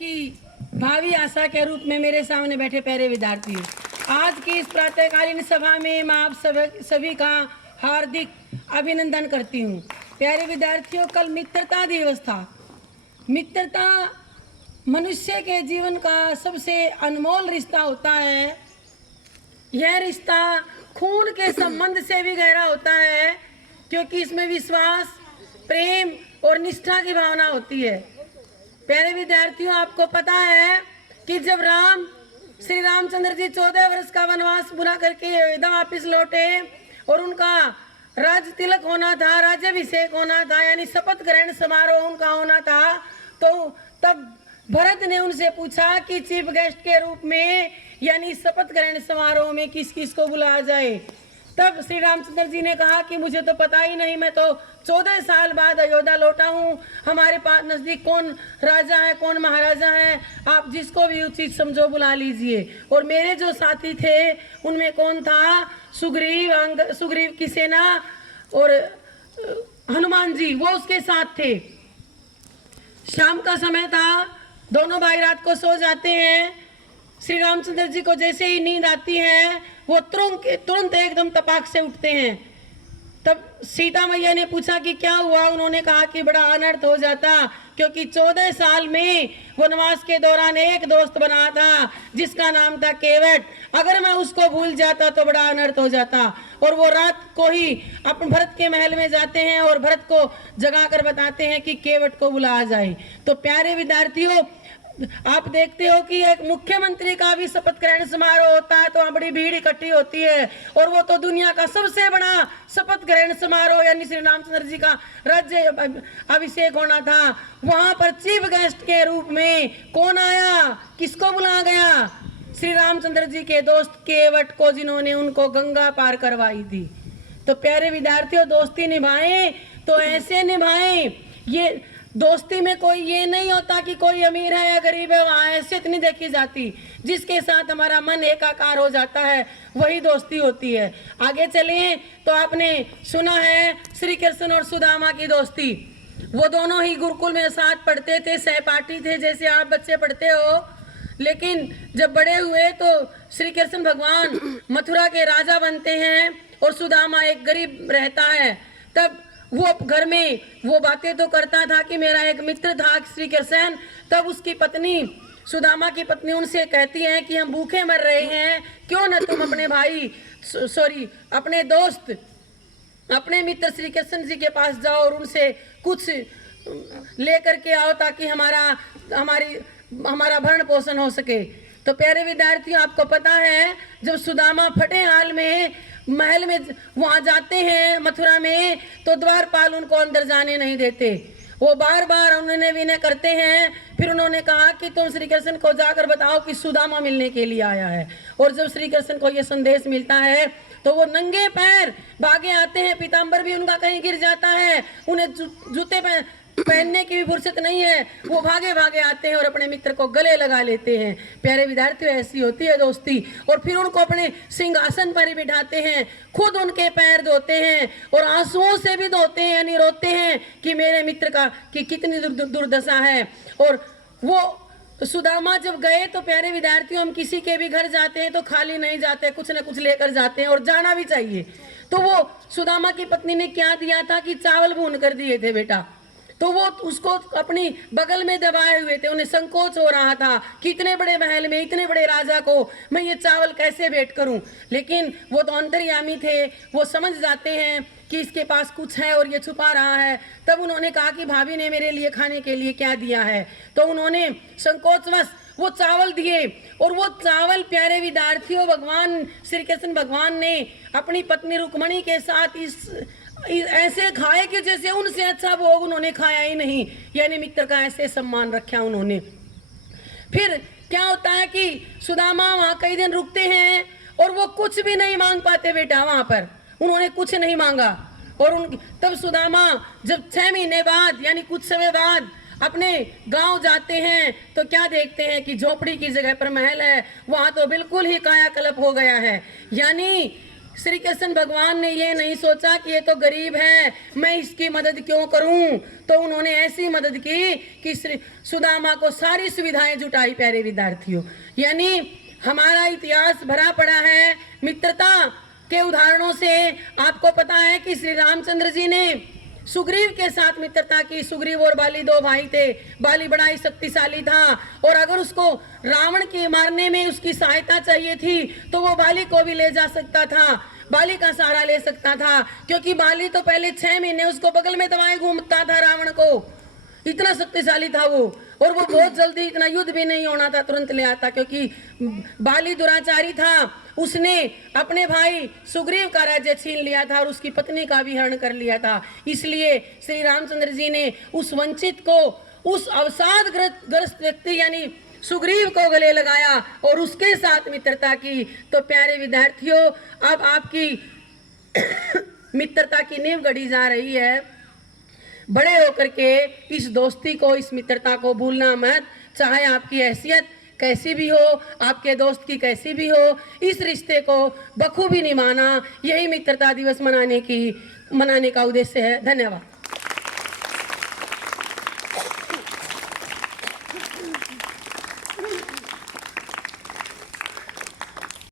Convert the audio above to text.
की भावी आशा के रूप में मेरे सामने बैठे प्यारे विद्यार्थी, आज की इस प्रातःकालीन सभा में मैं आप सभी का हार्दिक अभिनंदन करती हूँ। प्यारे विद्यार्थियों, कल मित्रता दिवस था। मित्रता मनुष्य के जीवन का सबसे अनमोल रिश्ता होता है। यह रिश्ता खून के संबंध से भी गहरा होता है, क्योंकि इसमें विश्वास, प्रेम और निष्ठा की भावना होती है। प्यारे विद्यार्थियों, आपको पता है कि जब श्री रामचंद्र जी 14 वर्ष का वनवास पूरा करके अयोध्या वापिस लौटे और उनका राज तिलक होना था, राज्याभिषेक होना था, यानी शपथ ग्रहण समारोह उनका होना था, तो तब भरत ने उनसे पूछा कि चीफ गेस्ट के रूप में यानी शपथ ग्रहण समारोह में किस किस को बुलाया जाए। तब श्री रामचंद्र जी ने कहा कि मुझे तो पता ही नहीं, मैं तो 14 साल बाद अयोध्या लौटा हूँ, हमारे पास नजदीक कौन राजा है कौन महाराजा है, आप जिसको भी उचित समझो बुला लीजिए। और मेरे जो साथी थे उनमें कौन था, सुग्रीव की सेना और हनुमान जी, वो उसके साथ थे। शाम का समय था, दोनों भाई रात को सो जाते हैं। श्री रामचंद्र जी को जैसे ही नींद आती है वो तुरंत एकदम तपाक से उठते हैं। तब सीता मैया ने पूछा कि क्या हुआ। उन्होंने कहा कि बड़ा अनर्थ हो जाता, क्योंकि 14 साल में वनवास के दौरान एक दोस्त बना था जिसका नाम था केवट, अगर मैं उसको भूल जाता तो बड़ा अनर्थ हो जाता। और वो रात को ही अपने भरत के महल में जाते हैं और भरत को जगाकर बताते हैं कि केवट को बुलाया जाए। तो प्यारे विद्यार्थियों, आप देखते हो कि एक मुख्यमंत्री का भी शपथ ग्रहण समारोह होता है तो बड़ी भीड़ इकट्ठी होती है, और वो तो दुनिया का सबसे बड़ा शपथ ग्रहण समारोह यानी श्री रामचंद्र जी का राज्य अभिषेक होना था। वहां पर चीफ गेस्ट के रूप में कौन आया, किसको बुलाया गया? श्री रामचंद्र जी के दोस्त केवट को, जिन्होंने उनको गंगा पार करवाई थी। तो प्यारे विद्यार्थियों, दोस्ती निभाएं तो ऐसे निभाएं। ये दोस्ती में कोई ये नहीं होता कि कोई अमीर है या गरीब है, वहां हैसियत नहीं देखी जाती। जिसके साथ हमारा मन एकाकार हो जाता है वही दोस्ती होती है। आगे चलिए तो आपने सुना है श्री कृष्ण और सुदामा की दोस्ती। वो दोनों ही गुरुकुल में साथ पढ़ते थे, सहपाठी थे, जैसे आप बच्चे पढ़ते हो। लेकिन जब बड़े हुए तो श्री कृष्ण भगवान मथुरा के राजा बनते हैं और सुदामा एक गरीब रहता है। तब वो घर में वो बातें तो करता था कि मेरा एक मित्र था श्री कृष्ण। तब उसकी पत्नी, सुदामा की पत्नी, उनसे कहती है कि हम भूखे मर रहे हैं, क्यों न तुम अपने दोस्त, अपने मित्र श्री कृष्ण जी के पास जाओ और उनसे कुछ लेकर के आओ ताकि हमारा भरण पोषण हो सके। तो प्यारे विद्यार्थियों, आपको पता है जब सुदामा फटे हाल में महल में वहां जाते हैं मथुरा में, तो द्वारपाल उनको अंदर जाने नहीं देते। वो बार बार उन्होंने विनय करते हैं। फिर उन्होंने कहा कि तुम श्री कृष्ण को जाकर बताओ कि सुदामा मिलने के लिए आया है। और जब श्री कृष्ण को ये संदेश मिलता है तो वो नंगे पैर भागे आते हैं। पीताम्बर भी उनका कहीं गिर जाता है, उन्हें जूते पहनने की भी फुर्सत नहीं है। वो भागे भागे आते हैं और अपने मित्र को गले लगा लेते हैं। प्यारे विद्यार्थियों, ऐसी होती है दोस्ती। और फिर उनको अपने सिंहासन पर ही बिठाते हैं, खुद उनके पैर धोते हैं और आंसुओं से भी धोते हैं, यानी रोते हैं कि मेरे मित्र का कि कितनी दुर्दशा है। और वो सुदामा जब गए तो प्यारे विद्यार्थियों, हम किसी के भी घर जाते हैं तो खाली नहीं जाते, कुछ न कुछ लेकर जाते हैं और जाना भी चाहिए। तो वो सुदामा की पत्नी ने क्या दिया था कि चावल भून कर दिए थे बेटा। तो वो उसको अपनी बगल में दबाए हुए थे, उन्हें संकोच हो रहा था कि इतने बड़े महल में इतने बड़े राजा को मैं ये चावल कैसे भेंट करूं। लेकिन वो तो अंतर्यामी थे, वो समझ जाते हैं कि इसके पास कुछ है और ये छुपा रहा है। तब उन्होंने कहा कि भाभी ने मेरे लिए खाने के लिए क्या दिया है। तो उन्होंने संकोचवश वो चावल दिए। और वो चावल प्यारे विद्यार्थियों, भगवान श्री कृष्ण भगवान ने अपनी पत्नी रुक्मणी के साथ ऐसे खाए कि जैसे उनसे अच्छा भोग उन्होंने खाया ही नहीं, यानी मित्र का ऐसे सम्मान रखा उन्होंने। फिर क्या होता है कि सुदामा वहां कई दिन रुकते हैं और वो कुछ भी नहीं मांग पाते बेटा। वहां पर उन्होंने कुछ नहीं मांगा। और तब सुदामा जब 6 महीने बाद यानी कुछ समय बाद अपने गांव जाते हैं तो क्या देखते हैं कि झोपड़ी की जगह पर महल है। वहां तो बिल्कुल ही कायाकल्प हो गया है, यानी श्री कृष्ण भगवान ने ये नहीं सोचा कि ये तो गरीब है, मैं इसकी मदद क्यों करूं, तो उन्होंने ऐसी मदद की कि श्री सुदामा को सारी सुविधाएं जुटाई। प्यारे विद्यार्थियों, यानी हमारा इतिहास भरा पड़ा है मित्रता के उदाहरणों से। आपको पता है कि श्री रामचंद्र जी ने सुग्रीव के साथ मित्रता की। सुग्रीव और बाली दो भाई थे। बाली बड़ा ही शक्तिशाली था और अगर उसको रावण के मारने में उसकी सहायता चाहिए थी तो वो बाली को भी ले जा सकता था, बाली का सहारा ले सकता था, क्योंकि बाली तो पहले 6 महीने उसको बगल में दबाए घूमता था रावण को, इतना शक्तिशाली था वो। और वो बहुत जल्दी, इतना युद्ध भी नहीं होना था, तुरंत ले आता, क्योंकि बाली दुराचारी था। उसने अपने भाई सुग्रीव का राज्य छीन लिया था और उसकी पत्नी का भी हरण कर लिया था। इसलिए श्री रामचंद्र जी ने उस वंचित को, उस अवसाद ग्रस्त व्यक्ति यानी सुग्रीव को गले लगाया और उसके साथ मित्रता की। तो प्यारे विद्यार्थियों, अब आपकी मित्रता की नींव गढ़ी जा रही है। बड़े होकर के इस दोस्ती को, इस मित्रता को भूलना मत। चाहे आपकी हैसियत कैसी भी हो, आपके दोस्त की कैसी भी हो, इस रिश्ते को बखूबी निभाना, यही मित्रता दिवस मनाने का उद्देश्य है। धन्यवाद।